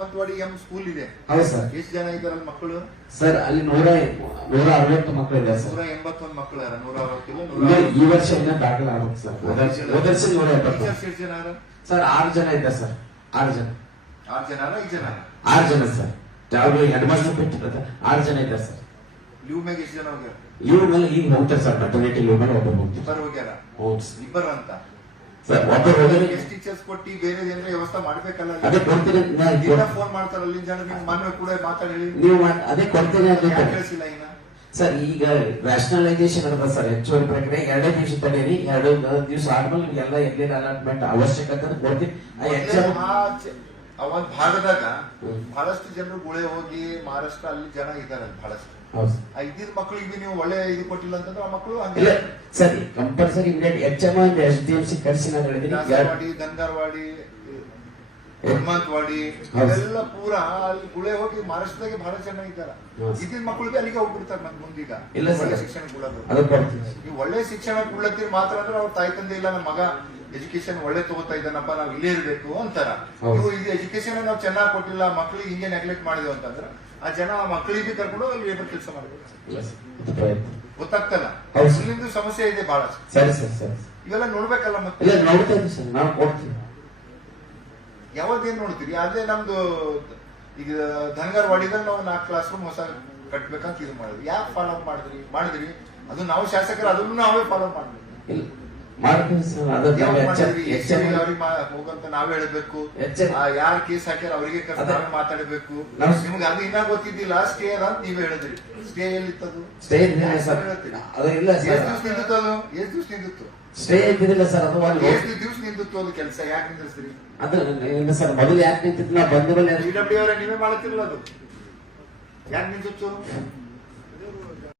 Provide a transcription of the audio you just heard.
ಮತ್ವಾಡಿ M school ಇದೆ. ಹೌದು sir. ಎಷ್ಟು ಜನ ಇದಾರಲ್ಲ ಮಕ್ಕಳು? ಸರ್ ಅಲ್ಲಿ ನೂರ ನೂರ ಅರವತ್ತು ಮಕ್ಕಳಿದೆ ಸರ್. ನೂರ ಎಂಬತ್ತೊಂದು ಮಕ್ಕಳು ಯಾರ? ನೂರ ಈ ವರ್ಷ ಇನ್ನ ದಾಖಲೆ ಆಗುತ್ತೆ ಸರ್. ಹೋದ ವರ್ಷ- ಹೋದ ನೂರ ಎಪ್ಪತ್ತು ಎಷ್ಟು ಜನ ಸರ್ ಆರು ಜನ ಇದ್ದಾರೆ ಸರ್. ಆರು ಜನ. ಆರು ಜನ ಐದು ಜನ ಆರು? ಜನ ಸರ್. ಯಾವಾಗಲೂ ಹೆಡ್ ಮಾಸ್ಟರ್ ಬಿಟ್ಟಿರೋದು. ಆರು ಜನ ಇದ್ದಾರೆ ಸರ್. ಲೀವ್ ಮ್ಯಾಗ ಎಷ್ಟು ಜನ ಹೋಗ್ಯಾರ? ಲೀವ್ ಮೇಲೆ ಈಗ ಹೋಗ್ತಾರೆ ಸರ್ ಮೆಟರ್ನಿಟಿ ಲೀವ್ ಮೇಲೆ ಒಬ್ಬರು ಹೋಗ್ತಾರೆ ಹೋಗ್ಯಾರ? ಹೌದು. ಇಬ್ಬರು ಅಂತ? ಸರ್ ಒಬ್ಬರು ಟೀಚರ್ಸ್ ಕೊಟ್ಟು ಬೇರೆ ಏನಾರ ವ್ಯವಸ್ಥೆ ಮಾಡ್ಬೇಕಲ್ಲ ಅಲ್ಲಿ? ಅದೇ ಕೊಡ್ತೀನಿ ದಿನ ಫೋನ್ ಮಾಡ್ತಾರ ಅಲ್ಲಿ ಜನ ಮೊನ್ನೆ ಕೂಡ ಮಾತಾಡಿ. ನೀವು ಅದೇ ಕೊಡ್ತೀನಿ ಅಂತ ಕೇಳಿಸಿಲ್ಲ ಇನ್ನ? ಸರ್ ಈಗ ರ್ಯಾಷನಲೈಸೇಷನ್ ಅದ ಸರ್ ಹೆಚ್ಚುವರಿ ಪ್ರಕ್ರಿಯೆ? ಎರಡೇ ದಿವಸ ತಡೀರಿ ಎರಡು ದಿವಸ ಆದ್ಮೇಲೆ ಎಲ್ಲ ಎಲ್ಲಿನ ಅಲಾಟ್ಮೆಂಟ್ ಅವಶ್ಯಕತೆ ಕೊಡ್ತೀನಿ. ಒಂದ್ ಭಾಗದಾಗ. ಬಹಳಷ್ಟು ಜನರು ಗುಳೆ ಹೋಗಿ ಮಹಾರಾಷ್ಟ್ರ ಅಲ್ಲಿ ಜನ ಇದ್ದಾರೆ ಬಹಳಷ್ಟು. ಇದ್ದಿದ್ ಮಕ್ಕಳಿಗೆ ನೀವು ಒಳ್ಳೆ ಇದು ಕೊಟ್ಟಿಲ್ಲ ಅಂತಂದ್ರೆ ಆ ಮಕ್ಕಳು ಹಂಗೆ ಸರಿ sir compulsory H and S D M C ಕರ್ಸಿನ ನಾನು ಎರಡು- ಗಂಗಾರವಾಡಿ ಹನುಮಂತವಾಡಿ ಹೌದು. ಇದೆಲ್ಲ ಪೂರ ಅಲ್ಲಿ ಗುಳೆ ಹೋಗಿ ಮಹಾರಾಷ್ಟ್ರದಾಗೆ ಬಹಳ ಜನ ಇದ್ದಾರೆ. ಮಕ್ಕಳಿಗೆ ಅಲ್ಲಿಗೆ ಹೋಗ್ಬಿಡ್ತಾರೆ ನಮ್ ಮುಂದೀಗ. ಒಳ್ಳೆ ಶಿಕ್ಷಣ ಕೊಡೋದು ನೀವು ಒಳ್ಳೆ ಶಿಕ್ಷಣ ಕೊಡ್ಲತ್ತೀರಿ ಮಾತ್ರ ಅಂದ್ರೆ ಅವ್ರ ತಾಯಿ ತಂದೆ ಇಲ್ಲ ನಮ್ಮ ಮಗ. ಎಜುಕೇಶನ್ ಒಳ್ಳೆ ತಗೋತಾ ಇದ್ದಾನಪ್ಪ ನಾವು ಇಲ್ಲೇ ಇರಬೇಕು ಅಂತಾರ. ಇದು ಎಜುಕೇಶನ್ ನಾವು ಚೆನ್ನಾಗಿ ಕೊಟ್ಟಿಲ್ಲ ಮಕ್ಕಳಿಗೆ ಹಿಂಗೆ ನೆಗ್ಲೆಕ್ಟ್ ಮಾಡಿದ್ವಿ ಅಂತಂದ್ರೆ ಆ ಜನ ಆ ಮಕ್ಕಳಿಗೆ ಕರ್ಕೊಂಡು ಲೇಬರ್ ಕೆಲಸ ಮಾಡಬೇಕು. ಗೊತ್ತಾಗ್ತಲ್ಲ. ಇಲ್ಲಿಂದು ಸಮಸ್ಯೆ ಇದೆ ಬಹಳ ಸರಿ ಸರಿ ಸರಿ. ಇವೆಲ್ಲ ನೋಡ್ಬೇಕಲ್ಲ ಮತ್ತೆ? ನೋಡ್ತೇನೆ ಸರ್ ನಾವು ಕೊಡ್ತೀವಿ ಯಾವಾಗ ಏನ್ ನೋಡ್ತೀರಿ? ಅದೇ ನಮ್ದು ಈಗ ಧನಗರ್ವಾಡಿದಾಗ ನಾವು ನಾಲ್ಕು ಕ್ಲಾಸ್ ರೂಮ್ ಹೊಸ ಕಟ್ಬೇಕಂತ ಇದು ಮಾಡಿದ್ರಿ ಯಾಕೆ ಫಾಲೋ ಅಪ್ ಮಾಡಿದ್ರಿ? ಮಾಡಿದ್ರಿ? ಅದು ನಾವು ಶಾಸಕರು ಅದನ್ನು ನಾವೇ ಫಾಲೋ ಮಾಡಿದ್ವಿ ಮಾಡ್ತೀವಿ ಸರ್ ಅದಕ್ಕೆ ನಾವು ಹೋಗಂತ ನಾವೇ ಹೇಳ್ಬೇಕು. ಹೆಚ್ಚು- ಯಾರ ಕೇಸ್ ಹಾಕ್ಯಾರ ಅವರಿಗೆ ನಾವೇ ಮಾತಾಡಬೇಕು. ನಿಮ್ಗೆ ಅದು ಇನ್ನ ಗೊತ್ತಿದ್ದಿಲ್ಲ. ಸ್ಟೇ ಅದ ಅಂತ ನೀವೇ ಹೇಳಿದ್ರಿ. ಸ್ಟೇ ಎಲ್ಲಿತ್ತದು? Stay sir. ಅದು ಇಲ್ಲ ಎಷ್ಟು ಸರ್ ದಿವಸ ನಿಂದಿತ್ತು ಅದು? ಎಷ್ಟು ದಿವಸ ನಿಂದಿತ್ತು? ಸ್ಟೇ ಇದ್ದಿದ್ದಿಲ್ಲ ಸರ್ ಅದು ಒಂದು ಎಷ್ಟು ದಿವಸ ನಿಂದಿತ್ತು ಅದು ಕೆಲಸ? ಯಾಕೆ ನಿಂದಿಸ್ತೀರಿ ಅದು ಸರ್ ಮೊದಲು ಯಾಕೆ ನಿಂತಿತ್ತು ನಾ ಬಂದ ಮೇಲೆ ಪಿ ಡಬ್ಲ್ಯೂ ಅವರೇ ನೀವೇ ಮಾಡತ್ತಿರಲ್ಲ ಅದು? ಯಾಕೆ ನಿಂದಿತ್ತು?